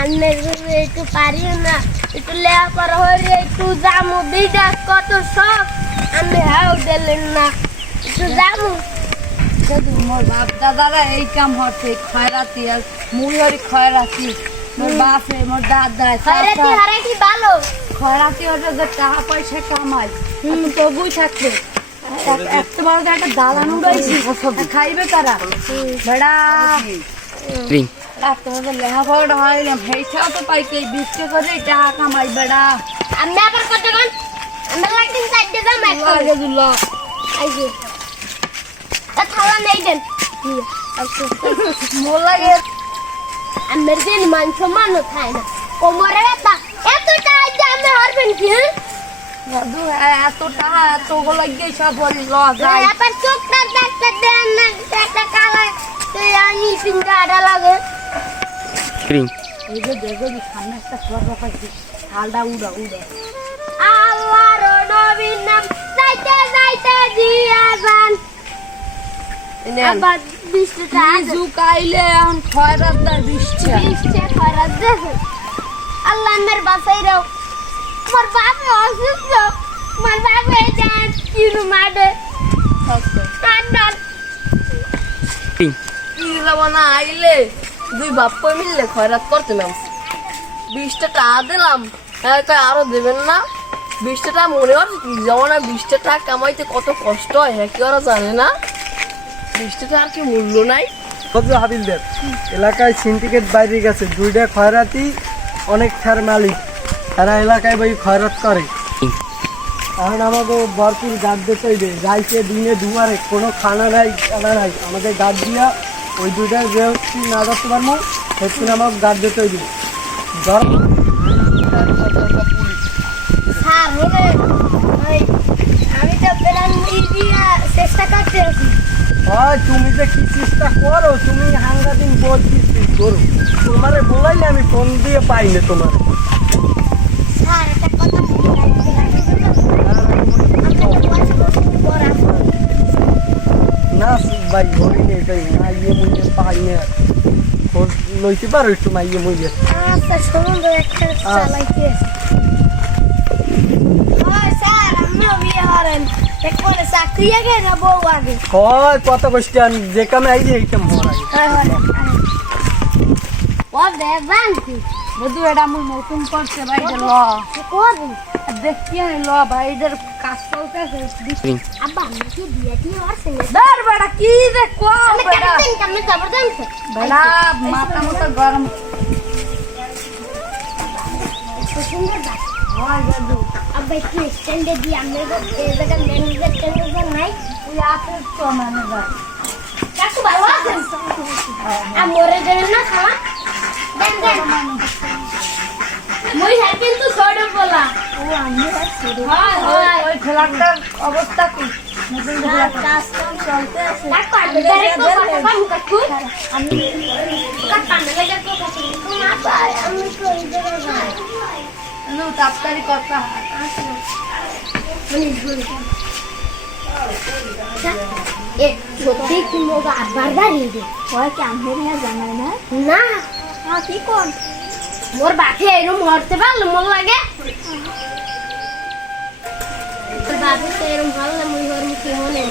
আমি একটু পারি না একটু লেয়া করা হলে একটু জামু দিদা কত শখ আমি হাও দিলেন না একটু জামু মোর বাপ দাদারা এই কাম হচ্ছে খয়রাতি আর মুই হরি খয়রাতি মোর বাপে মোর দাদা হারাইতি ভালো খয়রাতি হচ্ছে যে টাকা পয়সা কামাই তবুই থাকছে এত বড় একটা দালান উড়াইছি খাইবে তারা বেড়া তোমাদের লেখাপড়া হইলাম সেইটাও তো পাইছে বৃষ্টি করে টাকা কামাই বেড়া আমি আবার কত গান আমরা লাগতেন চাইতে দাম আগে দুল্লা আইজে তা থালা নেই দেন মোর লাগে আমার দিন মান সম্মান খায় না কোমরে ব্যথা এত টাকা দিয়ে আমি হারবেন কি দাদু এত টাকা এত গুলো গিয়ে সব লস যায় আবার চোখটা দেখতে দেন না একটা কালা আমি পিঙ্গাটা লাগে এই যে দেখো সামনে একটা ফটো পাইছি হালটা উড়া আল্লাহর নবীর নাম যাইতে যাইতে দিয়া যান আবার বৃষ্টিটা জুকাইলে এখন খয়রাত দা বৃষ্টি খরাত দেখে আল্লাহ আমার বাসাই রাও আমার বাপে অসুস্থ আমার বাপে যান কিরু মাঠে না আইলে দুই বাপ মিললে খয়রাত করতে নাম 20 টাকা দিলাম আরো দেবেন না 20 টাকা মনে হয় যেমন 20 টাকা কামাইতে কত কষ্ট হয় হ্যাঁ কি ওরা জানে না 20 টাকা আর কি মূল্য নাই হাবিলদার এলাকায় সিন্ডিকেট বাইরে গেছে দুইটা খয়রাতি অনেক ছাড় মালিক তারা এলাকায় বই খয়রাত করে এখন আমাকে ভরপুর গাছ দিতে হইবে যাইছে দিনে দুয়ারে কোনো খানা নাই আমাদের গাছ দিয়া ওই দুইটা যে না ধরতে পারবো হচ্ছে আমাকে গাছ দিতে হইবে ধর আমি তো চেষ্টা করতে আছি হয় তুমি যে কি চেষ্টা করো তুমি সাংঘাতিক বলছিস করো তোমারে বলাইলে আমি ফোন দিয়ে পাই না তোমার স্যার একটা কথা না ভাই হরিনি এটাই মাইয়ে মুইয়ে পাই না খোঁজ লইতে পারো একটু মাইয়ে মুইয়ে আচ্ছা শুনুন তো একটা চালাইতে স্যার আমিও বিয়ে হরেন একবারে চাকরি আগে না বউ আগে হয় কত কোশ্চেন যে কামে আইছে এই কাম হওয়ার আগে ও দেবান্তি বধু এটা আমার নতুন করছে ভাই ল করবি দেখি ল ভাই এদের কাজ চলতেছে আব্বা আমি কি বিয়ে দিয়ে হরছে দর বেটা কি রে কো আমি বেটা কেমন জবরদস্ত বেটা মাথা মতো গরম সুন্দর বাস হয় বধু আব্বা কি স্ট্যান্ডে দিয়ে আমরা এই জায়গা ম্যানেজার টেনেজার নাই তুই আসে তো ম্যানেজার কাকু ভালো আছেন আমরে দেন না খাওয়া দেন দেন মই হ্যাঁ কিন্তু সড়ক বলা ও আমি আসছি হয় হয় ওই ফ্ল্যাটটার অবস্থা কি কাজ কাম চলতে আছে কাকু আরে তো কথা কম কাকু আমি কাকু ম্যানেজার তো কাকু না পায় আমি তো এই জায়গা যাই নো তাড়াতাড়ি কথা এ সত্যি কি মোগা আবার দাঁড়িয়ে দে ওরা কি আমাদের না জানায় না না কি কোন মোর বাকি এরম মরতে পারলো মন লাগে বাকি তো এরম ভালো না মুই ওর মুখে হলে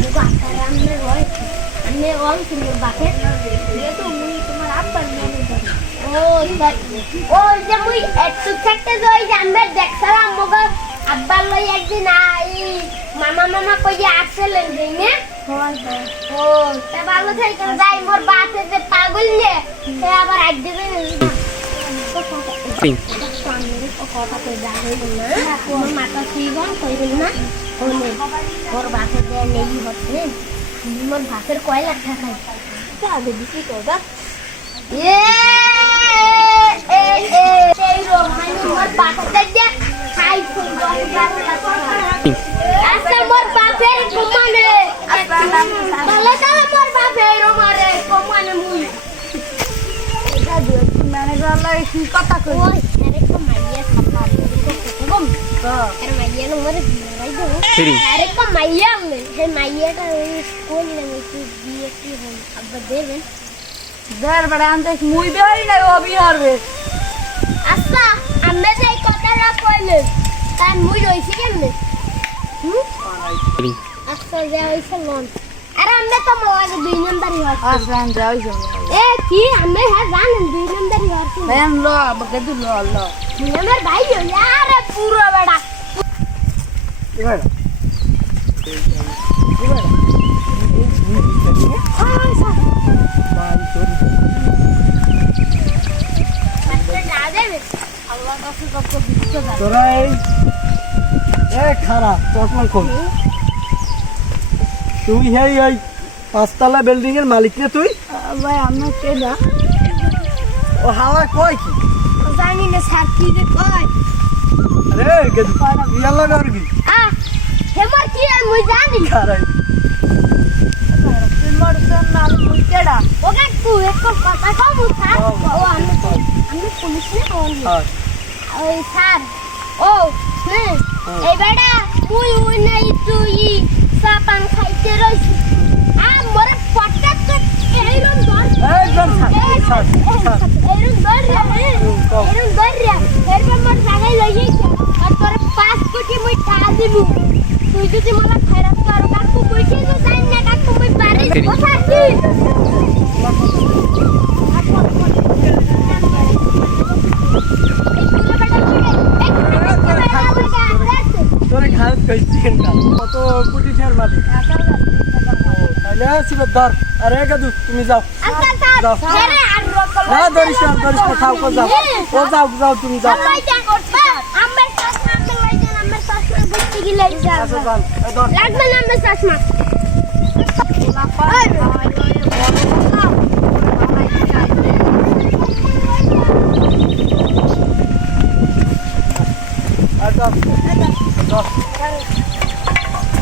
মোগা আবার আমনে হয় আমনে অল তুমি বাকি এ তো মুই তোমার আব্বার নামে ধরে ও তাই ও যে মুই একটু থাকতে যাই যে আমরা দেখছিলাম মোগা আব্বার লই একদিন আই মামা কইয়া আসলেন দিনে ও তা ভালো থাইকে যাই মোর বাতে যে পাগল নে সে আবার আজ দিবে কথা কই যাবে না মোর মাথা সিগন কইবেন না ওনে মোর বাতে যে নেই হচ্ছে মোর ভাতের কয় লাখ টাকা আগে দিছি তো দা এই রোমানি মোর বাতে যে খাই ফুল আচ্ছা মোর বাপের কমানে তাহলে তাহলে মোর বাপের রোমারে কমানে মুই এটা দুই ম্যানেজার লাই কি কথা কই ওই আরে কো মাইয়া খাপলা কম আরে মাইয়া নো মরে ভাই দো আরে কো মাইয়া হে মাইয়াটা স্কুল নে কি বিয়ে কি হল আব্বা দেবেন দেড় বেড়া আনতে মুই দেই না ও বিহারবে আচ্ছা আমি যে এই কথাটা কইলে তাই মুই রইছি কেমনে আচ্ছা যা হইছে লন আরে আমরা তো মোবাইলে 2 নম্বরই হচ্ছে আচ্ছা আন যাই যাও এ কি আমি হ্যাঁ জানেন 2 নম্বরই হচ্ছে বেন লো বকে দু লো লো আমার ভাই আরে পুরো বেড়া এবার আল্লাহর কাছে কত বিচ্ছা যায় তোরা এই খারাপ চশমা খোল তুই এই পাঁচতলা বিল্ডিং এর মালিক রে তুই ভাই আমরা কেডা ও হাওয়া কয় কি জানি না স্যার কি যে কয় আরে গেদু ইয়ার লাগা কি হেমার কি আর মুই জানি খারাপ তুই মরছন না মুই কেডা ও কাকু এক কথা কম স্যার ও আমি পুলিশ না হ্যাঁ ওই স্যার ও হ্যাঁ এই বেটা তুই নাই তুই সাপান খাইতে রইছি মরে পটক এইরম ধর একদম ছাড় এইরম ধর রে এইরম ধর রে এরপর মোর জায়গায় লই যাইছে আর তোর 5 কোটি মুই টাকা দিবু তুই যদি মোলা খাইরাত কর কাকু কইছে তো জানি না কাকু মুই পারি কথা কি তোরে খারাপ কইছি কেনটা কত কোটি টাকার মালিক তাহলে আসিবে ধর আরে গেদু তুমি যাও আচ্ছা স্যার যাও। আরে আর রকল না ধরিস না থাও কো যাও ও যাও তুমি যাও আমার চশমা আমার চশমা বুঝতে গেলে আচ্ছা যান এই ধর লাগবে না আমার চশমা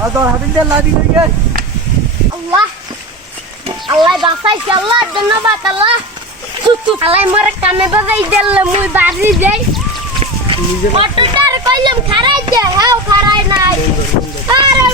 আর ধর হাবিল দে লাদি লই গে আল্লাহ আল্লাহ বাসাইছে আল্লাহ ধন্যবাদ আল্লাহ আল্লাহ মোর কামে বাজাই দিলে মুই বাড়ি যাই নিজে অটোটার কইলাম খারাই দে হ্যাঁ খারাই নাই আরে